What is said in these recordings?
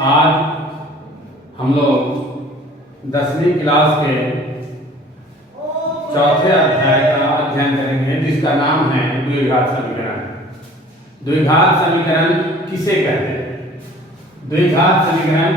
आज हम लोग 10वीं क्लास के चौथे अध्याय का अध्ययन करेंगे, जिसका नाम है द्विघात समीकरण। द्विघात समीकरण किसे कहते हैं? द्विघात समीकरण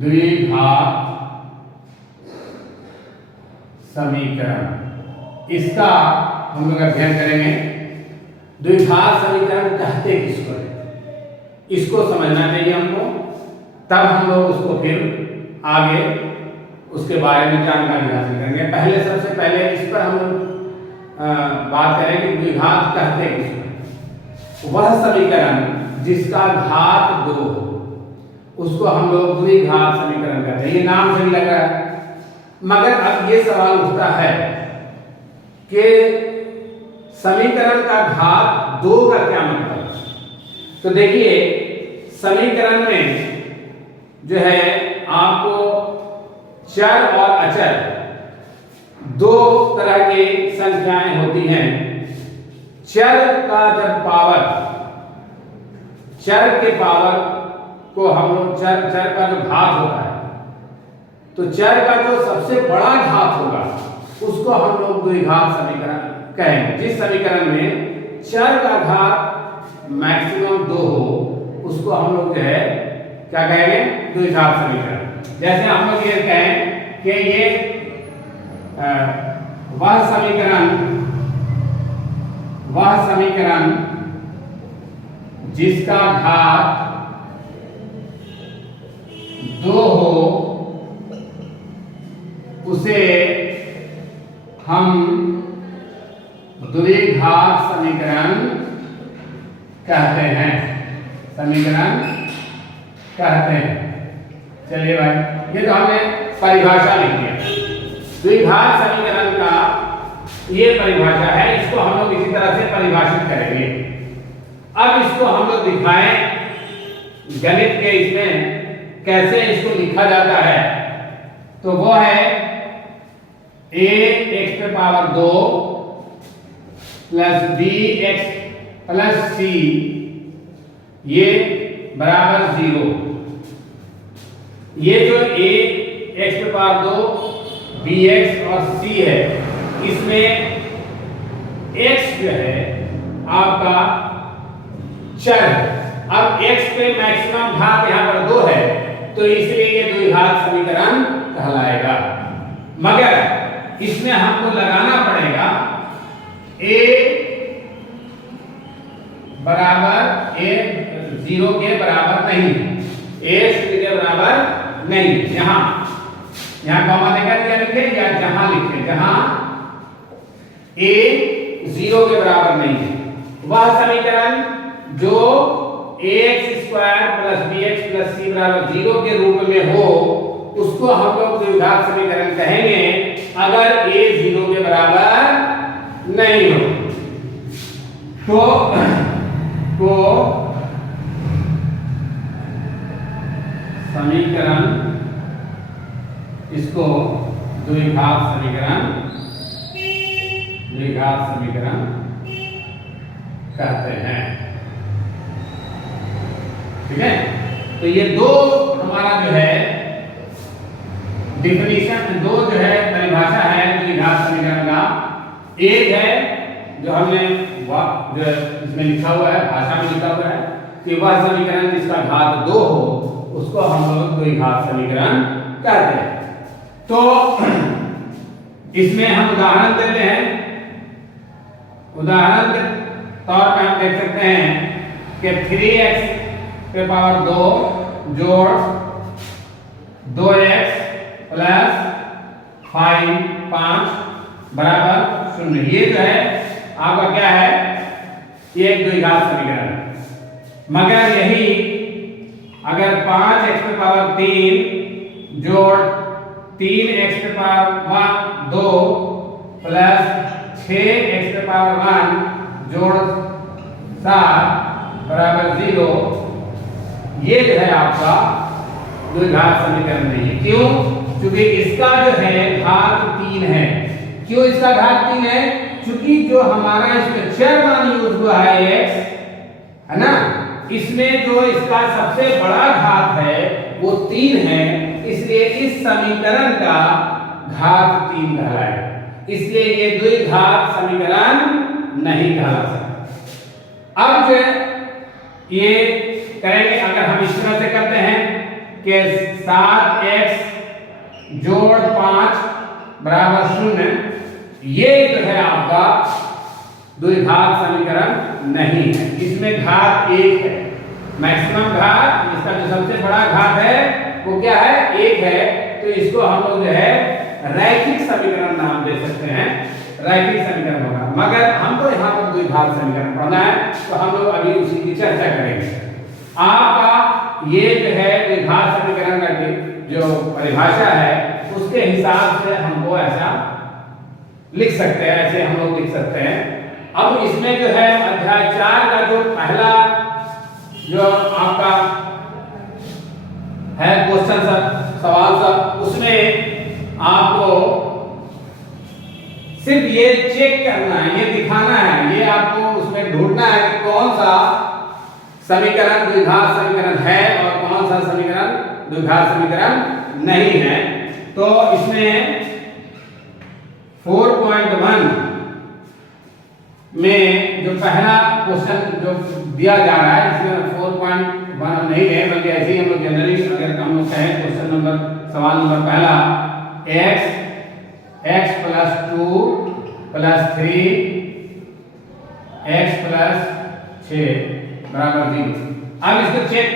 द्विघात समीकरण इसका हम लोग अध्ययन करेंगे। द्विघात समीकरण कहते किसको है, इसको समझना चाहिए हमको, तब हम लोग उसको फिर आगे उसके बारे में जानकारी हासिल करेंगे। पहले सबसे पहले इस पर हम लोग बात करेंगे कि द्विघात कहते किसको। वह समीकरण जिसका घात 2 उसको हम लोग द्विघात समीकरण कहते हैं। ये नाम से भी लग रहा है, मगर अब ये सवाल उठता है कि समीकरण का घात 2 का क्या मतलब? तो देखिए, समीकरण में जो है आपको चर और अचर दो तरह की संख्याएं होती हैं। चर का जब पावर, चर के पावर को हम लोग चर का जो घात होता है, तो चर का जो सबसे बड़ा घात होगा उसको हम लोग द्विघात समीकरण कहेंगे। जिस समीकरण में चर का घात मैक्सिमम 2 हो उसको हम लोग जो है क्या कहेंगे? द्विघात समीकरण। जैसे हम लोग ये कहें कि ये वह समीकरण जिसका घात 2 हो उसे हम द्विघात समीकरण कहते हैं। समीकरण कहते हैं। चलिए भाई, ये तो हमने परिभाषा लिख दिया। द्विघात समीकरण का ये परिभाषा है, इसको हम लोग इसी तरह से परिभाषित करेंगे। अब इसको हम लोग दिखाएं गणित के इसमें कैसे इसको लिखा जाता है। तो वो है a(x⁴2 plus bx plus c ये बराबर 0। ये जो a(x⁴2 bx और c है, इसमें x जो है आपका चर। अब x पे मैक्सिमम घात यहां पर 2 है, तो इसलिए ये द्विघात समीकरण कहलाएगा। मगर इसमें हमको लगाना पड़ेगा a बराबर a 0 के बराबर नहीं, a 0 के बराबर नहीं। यहां कॉमा देकर क्या लिखे या जहां लिखे, जहां a 0 के बराबर नहीं है, वह समीकरण जो ax² plus bx plus c बराबर 0 के रूप में हो उसको हम लोग द्विघात समीकरण कहेंगे, अगर a 0 के बराबर नहीं हो तो समीकरण इसको द्विघात समीकरण कहते हैं। ठीक है, तो ये दो हमारा जो है डिफिनीशन, दो जो है परिभाषा है द्विघात समीकरण का। एक है जो हमने जो इसमें लिखा हुआ है, भाषा में लिखा हुआ है कि वह समीकरण जिसका घात 2 हो उसको हम लोग द्विघात समीकरण कहते हैं। तो इसमें हम उदाहरण देते हैं। उदाहरण के तौर पर हम देख सकते हैं कि 3x⁴2 जोड़ 2x प्लस 5 बराबर 0। ये जो है आपका क्या है? ये एक द्विघात समीकरण है। मगर यही अगर 5x⁴3 जोड़ 3x⁴2 प्लस 6x⁴1 जोड़ 7 बराबर 0, ये जो है आपका द्विघात समीकरण नहीं है। क्यों? क्योंकि इसका जो है घात 3 है। क्यों इसका घात 3 है? क्योंकि जो हमारा इसमें चर मान यूज हुआ है x, है ना, इसमें जो इसका सबसे बड़ा घात है वो 3 है, इसलिए इस समीकरण का घात 3 कहलाएगा, इसलिए ये द्विघात समीकरण नहीं कहला सकता। अब जो ये करेंगे, अगर हम इस तरह से करते हैं कि 7x जोड़ 5 बराबर 0, ये जो है आपका द्विघात समीकरण नहीं है, इसमें घात 1 है, मैक्सिमम घात, इसका जो सबसे बड़ा घात है वो क्या है, 1 है, तो इसको हम लोग जो है रैखिक समीकरण नाम दे सकते हैं, रैखिक समीकरण होगा। मगर हमको यहाँ पर द्विघात समीकरण पढ़ना है, तो हम लोग अभी उसी की चर्चा करेंगे। आपका ये जो है द्विघात समीकरण का जो परिभाषा है उसके हिसाब से हमको ऐसा लिख सकते हैं, ऐसे हम लोग लिख सकते हैं। अब इसमें जो है अध्याय 4 का जो पहला जो आपका है क्वेश्चन सवाल सब, उसमें आपको सिर्फ ये चेक करना है, ये दिखाना है, ये आपको उसमें ढूंढना है कि कौन सा समीकरण द्विघात समीकरण है और कौन सा समीकरण द्विघात समीकरण नहीं है। तो इसमें 4.1 में जो पहला क्वेश्चन जो दिया जा रहा है, इसमें 4.1 नहीं है, बल्कि ऐसे ही हम लोग जनरली अगर हम लोग कहें क्वेश्चन नंबर सवाल नंबर पहला, x plus 2 plus 3 x plus 6 बराबर 0। अब इसको चेक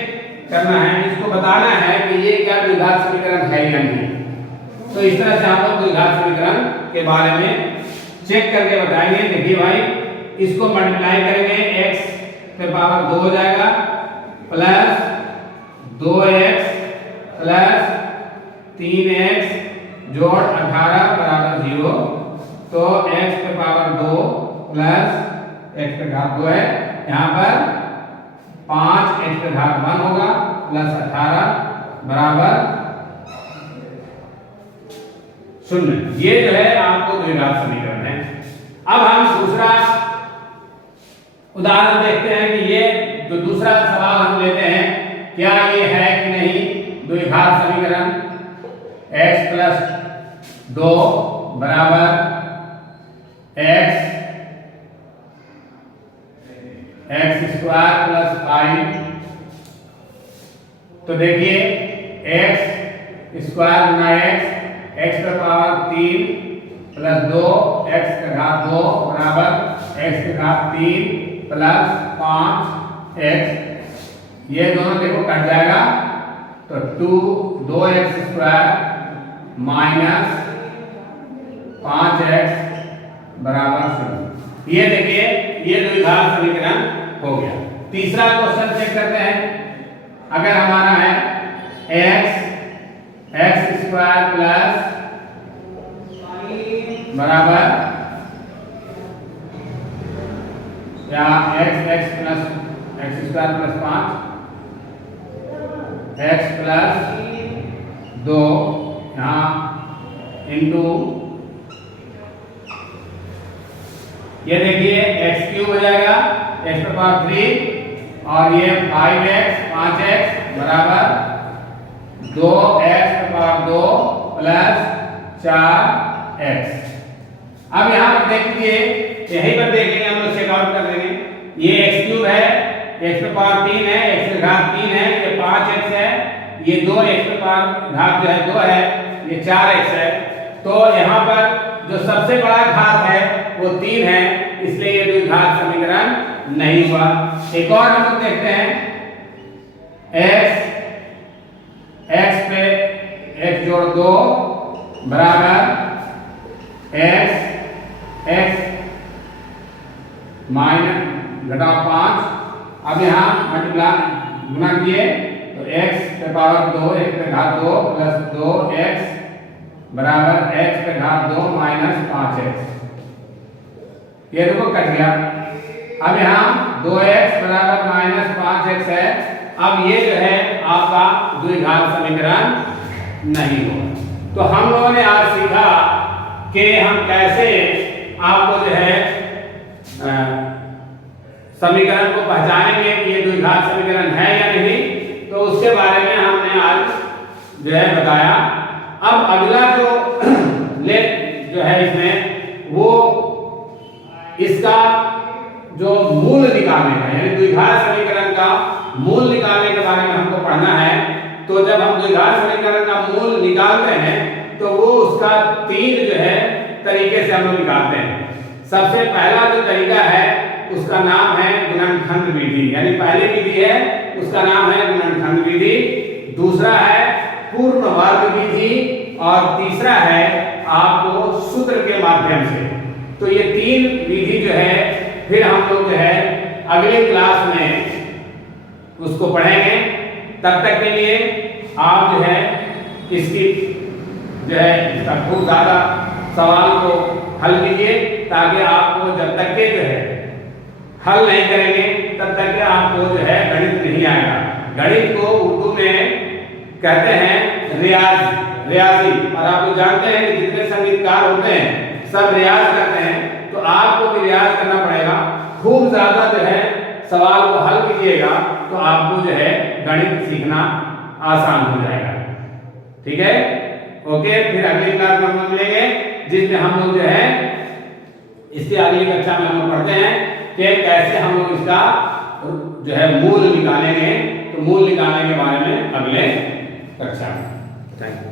करना है, इसको बताना है कि ये क्या द्विघात समीकरण है या नहीं। तो इस तरह से हम लोग द्विघात समीकरण के बारे में चेक करके बताएंगे। देखिए भाई, इसको मल्टीप्लाई करेंगे, x पे पावर 2 हो जाएगा, प्लस 2x प्लस 3x जोड़ 18 बराबर 0। तो x पे पावर 2 प्लस x पे घात 2 है, यहाँ पर 5 x पे घात 1 होगा प्लस 18 बराबर 0। ये जो है आपको द्विघात समीकरण है। अब हम दूसरा उदाहरण देखते हैं कि ये जो दूसरा सवाल हम लेते हैं, क्या ये है कि नहीं द्विघात समीकरण। x प्लस 2 बराबर x स्क्वायर प्लस 5। तो देखिए x स्क्वायर गुना x पे पावर 3 प्लस 2 x का घात 2 बराबर x का घात 3 प्लस 5x, ये दोनों देखो कट जाएगा, तो 2x स्क्वायर माइनस 5x बराबर 0। ये देखिए ये द्विघात समीकरण हो गया। तीसरा क्वेश्चन चेक करते हैं। अगर हमारा है x स्क्वायर प्लस बराबर या x plus x square plus 5 x plus 2 यहाँ इंटू, ये देखिए x क्यूब हो जाएगा, x पे पावर 3 और ये 5x बराबर 2x पे पावर 2 प्लस 4x। अब यहाँ पर देखिए, यहीं पर देखेंगे हम लोग चेकआउट कर देंगे। ये x क्यूब है, x पे पावर 3 है, x पे घात 3 है, ये 5x है, ये 2x पे पावर घात जो है 2 है, ये 4x है। तो यहाँ पर जो सबसे बड़ा घात है वो 3 है, इसलिए ये द्विघात समीकरण नहीं हुआ। एक और हम लोग देखते हैं, x पे x जोड़ 2 बराबर x माइनस घटा 5। अब यहाँ मल्टीप्लाई गुना किए तो x पे पावर 2 x पे घात 2 प्लस 2x बराबर x पे घात 2 माइनस 5x, ये देखो कट गया। अब यहाँ 2x बराबर माइनस 5x है। अब ये जो है आपका द्विघात समीकरण नहीं होगा। तो हम लोगों ने आज सीखा कि हम कैसे आपको जो है समीकरण को पहचानेंगे कि ये द्विघात समीकरण है या नहीं, तो उसके बारे में हमने आज जो है बताया। अब अगला जो है इसमें वो इसका जो मूल निकालने का, यानी द्विघात समीकरण का मूल निकालने के बारे में हमको पढ़ना है। तो जब हम द्विघात समीकरण का मूल निकालते हैं तो वो उसका 3 जो है तरीके से हम लोग निकालते हैं। सबसे पहला जो तरीका है उसका नाम है गुणनखंड विधि, यानी पहली विधि है उसका नाम है गुणनखंड विधि, दूसरा है पूर्ण वर्ग विधि और तीसरा है आपको सूत्र के माध्यम से। तो ये 3 विधि जो है फिर हम लोग जो है अगले क्लास में उसको पढ़ेंगे। तब तक के लिए आप जो है इसकी जो है इसका खूब ज्यादा सवाल को हल कीजिए, ताकि आपको जब तक के जो है हल नहीं करेंगे तब तक के आपको जो है गणित नहीं आएगा। गणित को उर्दू में कहते हैं रियाजी, और आप लोग जानते हैं कि जितने संगीतकार होते हैं सब रियाज करते हैं, तो आपको भी रियाज करना पड़ेगा। खूब ज्यादा जो है सवाल को हल कीजिएगा तो आपको जो है गणित सीखना आसान हो जाएगा। ठीक है, ओके। फिर अगली क्लास में हम लोग मिलेंगे जिसमें हम लोग जो है इसकी अगली कक्षा में हम लोग पढ़ते हैं कि कैसे हम लोग इसका जो है मूल निकालेंगे। तो मूल निकालने के बारे में अगले कक्षा में। Thank you.